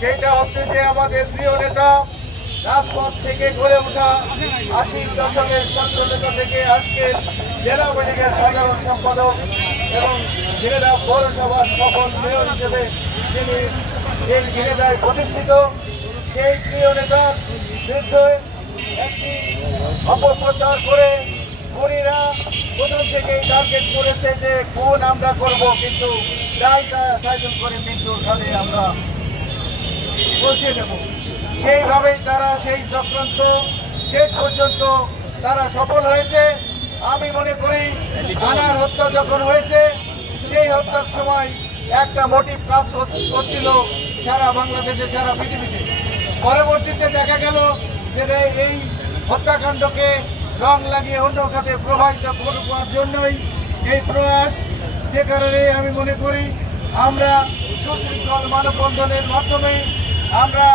সেটা হচ্ছে যে আমাদের প্রিয় নেতা রাজপথ থেকে গড়ে ওঠা 80 দশকের ছাত্র নেতা থেকে আজকে জেলা আওয়ামী লীগের সাধারণ সম্পাদক এবং ঝিনাইদহ পৌরসভার সফল মেয়র হিসেবে তিনি এই ঝিনাইদহে প্রতিষ্ঠিত। সেই প্রিয় নেতার বিরুদ্ধে একটি অপপ্রচার করে খুনিরা প্রথম থেকেই টার্গেট করেছে যে খুন আমরা করব, কিন্তু দায়টা সাইজন করে মৃত্যুর সাথে আমরা পৌঁছে দেব। সেইভাবেই তারা সেই চক্রান্ত শেষ পর্যন্ত তারা সফল হয়েছে। আমি মনে করি আনার হত্যা যখন হয়েছে সেই হত্যার সময় একটা মোটিভ কাজ করছিল সারা বাংলাদেশে, সারা পৃথিবীতে। পরবর্তীতে দেখা গেল যে এই হত্যাকাণ্ডকে রং লাগিয়ে অন্য খাতে প্রভাবিত করবার জন্যই এই প্রয়াস। সে কারণে আমি মনে করি আমরা সুশৃঙ্খল মানববন্ধনের মাধ্যমে আমরা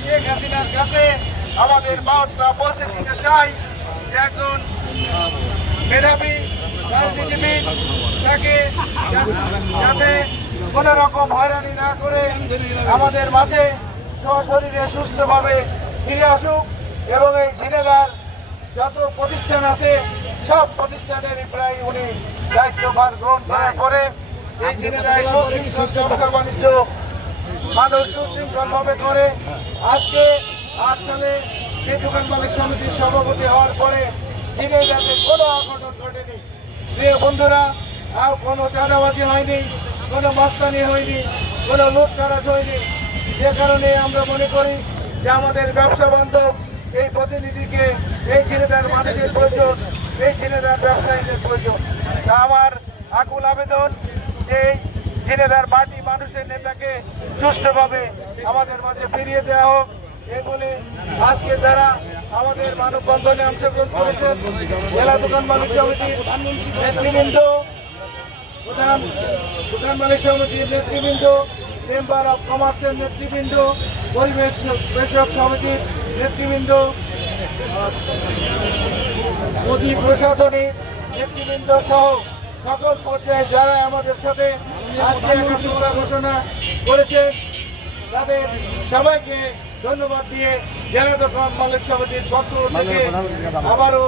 শেখ হাসিনার কাছে আমাদের বার্তা পৌঁছে দিতে চাই যে একজন মেধাবী রাজনীতিবিদ তাকে যাতে কোনো রকম হয়রানি না করে আমাদের মাঝে সশরীরে সুস্থভাবে ফিরে আসুক এবং এই ঝিনাইদহের যত প্রতিষ্ঠান আছে সব প্রতিষ্ঠানেরই প্রায় উনি দায়িত্বভার গ্রহণ করার পরে এই ঝিনাইদহে ব্যবসা বাণিজ্য মানুষ সুশৃঙ্খলভাবে করে। আজকে 8 সালে সেই দোকান মালিক সমিতির সভাপতি হওয়ার পরে ঝিনাইদহে কোনো অঘটন ঘটেনি। প্রিয় বন্ধুরা, আর কোনো চাঁদাবাজি হয়নি, কোনো মাস্তানি হয়নি, কোনো লুটতরাজ হয়নি। যে কারণে আমরা মনে করি যে আমাদের ব্যবসা বান্ধব এই প্রতিনিধিকে এই ঝিনাইদহের মানুষের প্রয়োজন, এই ঝিনাইদহের ব্যবসায়ীদের প্রয়োজন। তা আমার আকুল আবেদন যে ঝিনাইদহের মাটি মানুষের নেতাকে সুষ্ঠুভাবে আমাদের মাঝে ফিরিয়ে দেওয়া হোক। এই বলে আজকে যারা আমাদের মানববন্ধনে অংশগ্রহণ করেছেন জেলা দোকান মালিক সমিতির নেতৃবৃন্দ, প্রধান দোকান মালিক সমিতির নেতৃবৃন্দ, চেম্বার অব কমার্সের নেতৃবৃন্দ, পরিবেশ কৃষক সমিতির নেতৃবৃন্দ, মোদী প্রশাসনের নেতৃবৃন্দ সহ সকল পর্যায়ে যারা আমাদের সাথে আজকে একাত্মতা ঘোষণা করেছে তাদের সবাইকে ধন্যবাদ দিয়ে জেলা দোকান মালিক সমিতির পক্ষ থেকে আবারও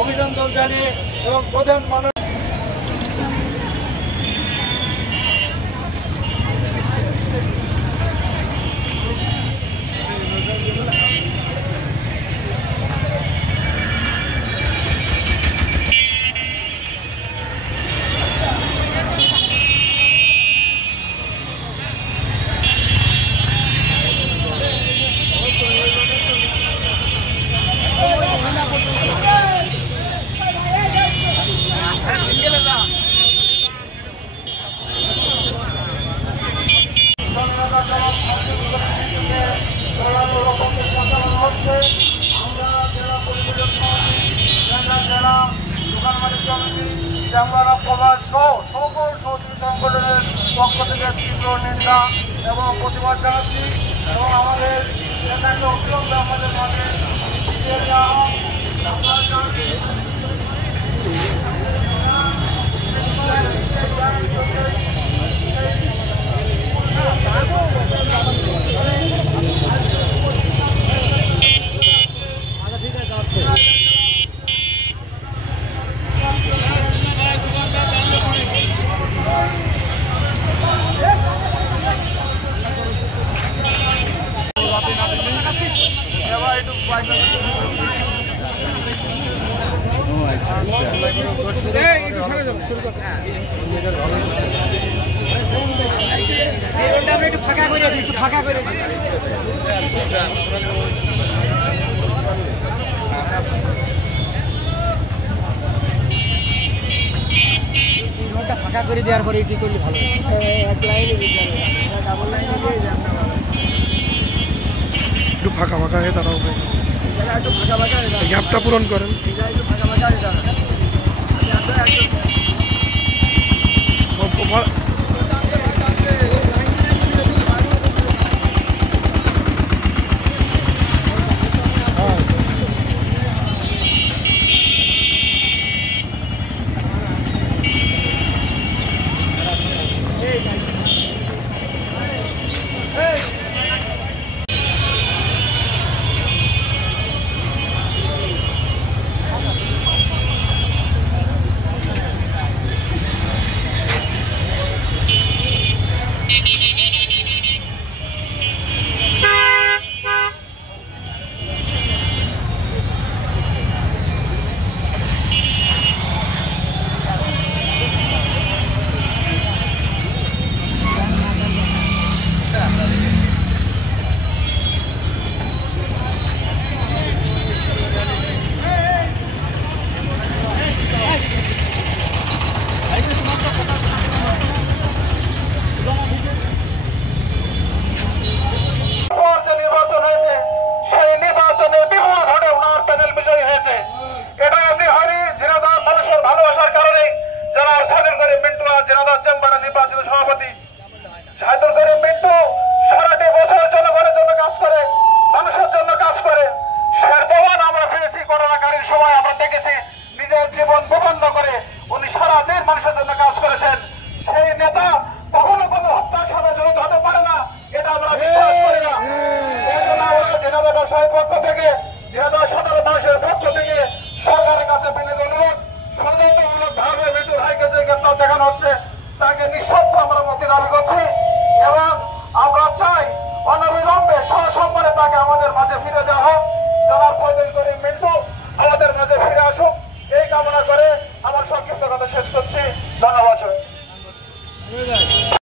অভিনন্দন জানিয়ে এবং প্রধান মানুষ সকল সংগঠনের পক্ষ থেকে তীব্র নিন্দা এবং প্রতিবাদ জানাচ্ছি এবং আমাদের নেতাকে অবিলম্বে আমাদের মাঝে ফিরিয়ে দেওয়া হোক। একটু ফাঁকা করে দিই, একটু ফাঁকা করে দিই। ফাঁকা করে দেওয়ার পরে এটি করলে ভালো। এক লাইনে ডাবল লাইনে একটু ফাঁকা ফাঁকা হয়ে দাঁড়াও, একটু ফাঁকা ফাঁকা গ্যাপটা পূরণ করেন। একটু ফাঁকা ফাঁকা হয়ে দাঁড়ান। ঝিনাইদহ চেম্বারের নির্বাচিত সভাপতি জাহিদুল করিম মিন্টু সারাটি বছর জনগণের জন্য কাজ করে, মানুষের জন্য কাজ করে। সের প্রমাণ আমরা পেয়েছি করোনাকালীন সময়, আমরা দেখেছি নিজের জীবন বিপন্ন করে উনি সারাদিন মানুষের জন্য কাজ করেছেন। সেই নেতা কখনো কোনো হত্যার সাথে জড়িত হতে পারে না, এটা আমরা বিশ্বাস করি না। এই জন্য আমরা ঝিনাইদহ ব্যবসায়ীর পক্ষ থেকে, ঝিনাইদহ সাধারণ মানুষের পক্ষ থেকে সরকারের কাছে বিনীত অনুরোধ, ষড়যন্ত্রমূলক ভাবে মিন্টু ভাইকে যে গ্রেপ্তার দেখানো হচ্ছে তাকে নিঃশর্ত আমরা মুক্তি দাবি করছি এবং আমরা চাই অনবিলম্বে সসম্মানে তাকে আমাদের মাঝে ফিরে দেওয়া হোক। জনাব জাহিদুল করিম মিন্টু আমাদের মাঝে ফিরে আসুক, এই কামনা করে আমার সংক্ষিপ্ত কথা শেষ করছি। ধন্যবাদ।